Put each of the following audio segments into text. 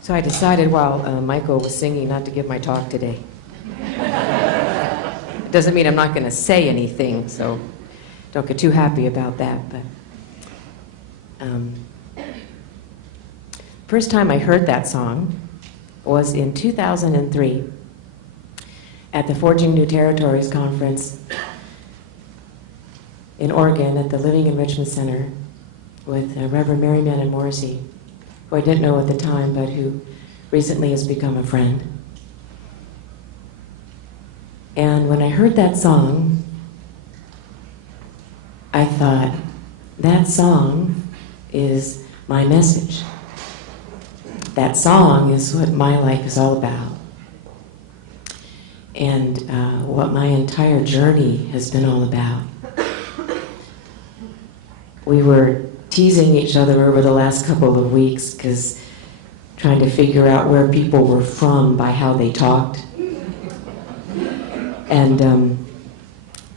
So I decided while Michael was singing not to give my talk today. It doesn't mean I'm not going to say anything, so don't get too happy about that. But first time I heard that song was in 2003 at the Forging New Territories conference in Oregon at the Living Enrichment Center with Reverend Mary Mannon Morrissey, who I didn't know at the time, but who recently has become a friend. And when I heard that song, I thought, that song is my message. That song is what my life is all about. And what my entire journey has been all about. We were teasing each other over the last couple of weeks because trying to figure out where people were from by how they talked. And a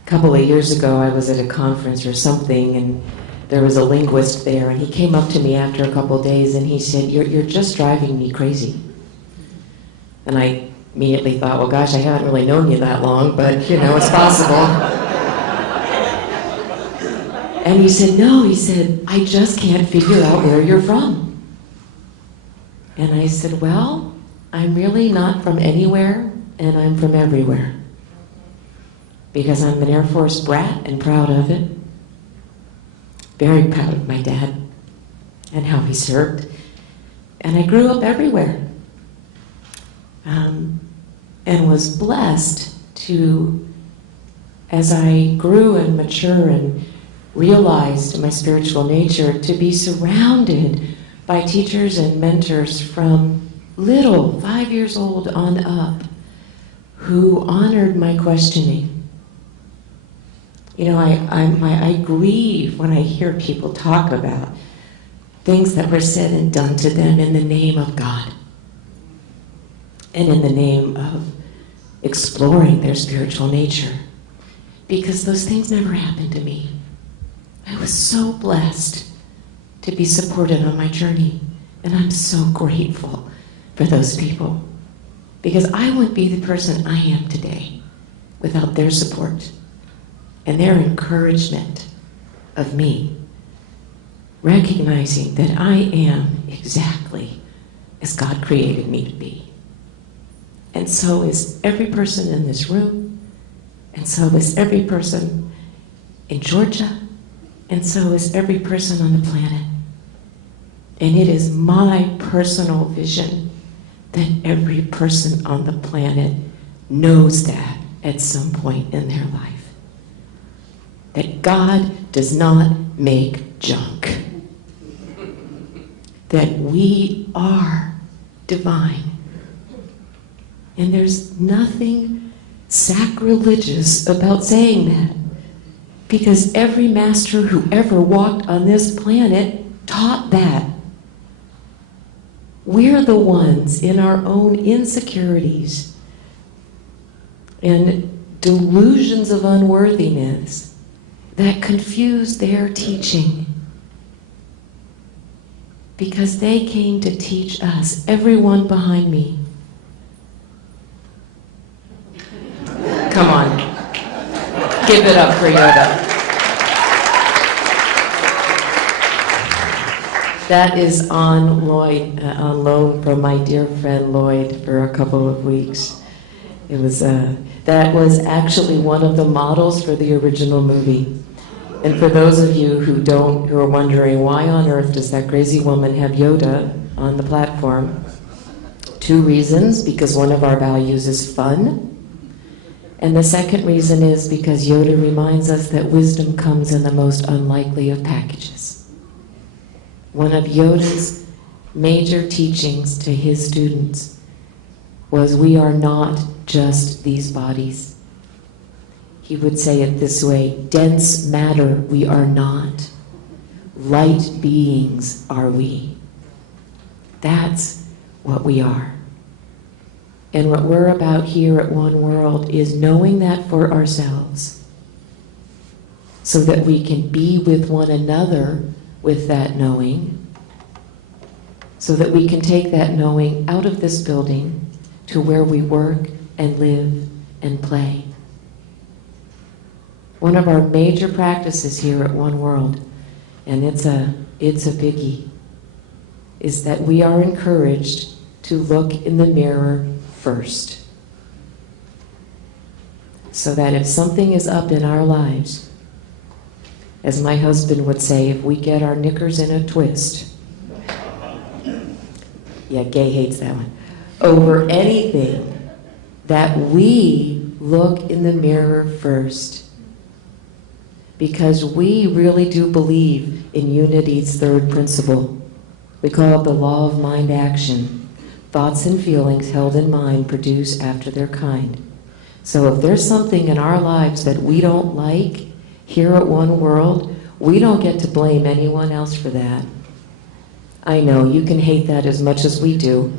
couple of years ago I was at a conference or something, and there was a linguist there, and he came up to me after a couple of days and he said, you're just driving me crazy. And I immediately thought, well gosh, I haven't really known you that long, but it's possible. And he said, no, he said, I just can't figure out where you're from. And I said, well, I'm really not from anywhere, and I'm from everywhere. Because I'm an Air Force brat and proud of it. Very proud of my dad and how he served. And I grew up everywhere. And was blessed to, as I grew and mature and realized my spiritual nature, to be surrounded by teachers and mentors from little, 5 years old on up, who honored my questioning. I grieve when I hear people talk about things that were said and done to them in the name of God and in the name of exploring their spiritual nature, because those things never happened to me. I was so blessed to be supported on my journey, and I'm so grateful for those people, because I wouldn't be the person I am today without their support and their encouragement of me, recognizing that I am exactly as God created me to be. And so is every person in this room, and so is every person in Georgia, and so is every person on the planet. And it is my personal vision that every person on the planet knows that at some point in their life. That God does not make junk. That we are divine. And there's nothing sacrilegious about saying that, because every master who ever walked on this planet taught that. We're the ones in our own insecurities and delusions of unworthiness that confuse their teaching, because they came to teach us. Everyone behind me. Come on. Give it up for Yoda. That is on loan from my dear friend Lloyd for a couple of weeks. It was that was actually one of the models for the original movie. And for those of you who are wondering why on earth does that crazy woman have Yoda on the platform, 2 reasons: because one of our values is fun. And the second reason is because Yoda reminds us that wisdom comes in the most unlikely of packages. One of Yoda's major teachings to his students was, we are not just these bodies. He would say it this way: dense matter we are not. Light beings are we. That's what we are. And what we're about here at One World is knowing that for ourselves, so that we can be with one another with that knowing so that we can take that knowing out of this building to where we work and live and play. One of our major practices here at One World, and it's a biggie, is that we are encouraged to look in the mirror first. So that if something is up in our lives, as my husband would say, if we get our knickers in a twist, yeah, Gay hates that one, over anything, that we look in the mirror first. Because we really do believe in Unity's third principle. We call it the law of mind action. Thoughts and feelings held in mind produce after their kind. So if there's something in our lives that we don't like here at One World, we don't get to blame anyone else for that. I know, you can hate that as much as we do.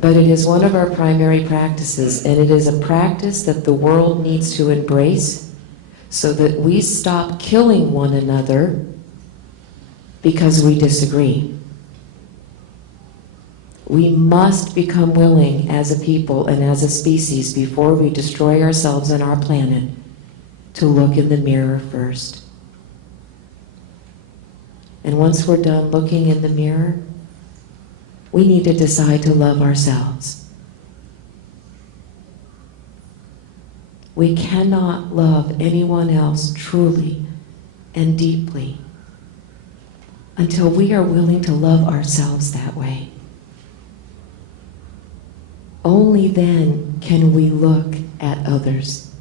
But it is one of our primary practices, and it is a practice that the world needs to embrace so that we stop killing one another because we disagree. We must become willing as a people and as a species before we destroy ourselves and our planet to look in the mirror first. And once we're done looking in the mirror, we need to decide to love ourselves. We cannot love anyone else truly and deeply until we are willing to love ourselves that way. Only then can we look at others.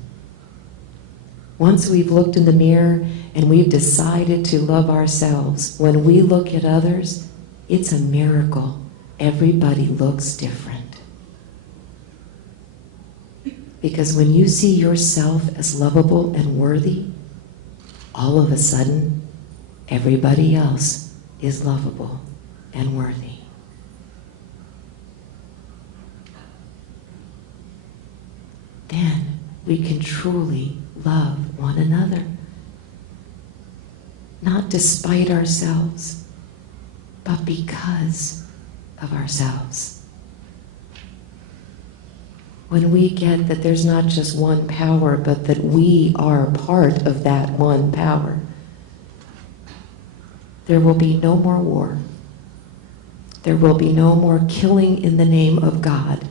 Once we've looked in the mirror and we've decided to love ourselves, when we look at others, it's a miracle. Everybody looks different. Because when you see yourself as lovable and worthy, all of a sudden, everybody else is lovable and worthy. Then we can truly love one another. Not despite ourselves, but because of ourselves. When we get that there's not just one power, but that we are part of that one power, there will be no more war. There will be no more killing in the name of God.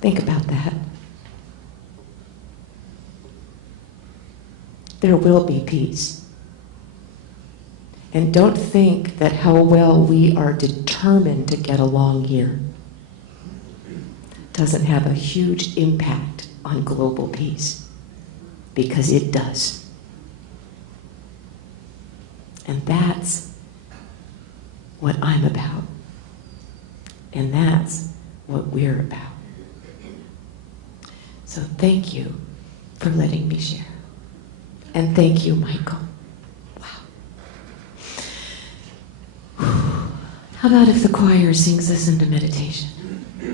Think about that. There will be peace. And don't think that how well we are determined to get along here doesn't have a huge impact on global peace, because it does. And that's what I'm about. And that's what we're about. So thank you for letting me share. And thank you, Michael. Wow. How about if the choir sings us into meditation?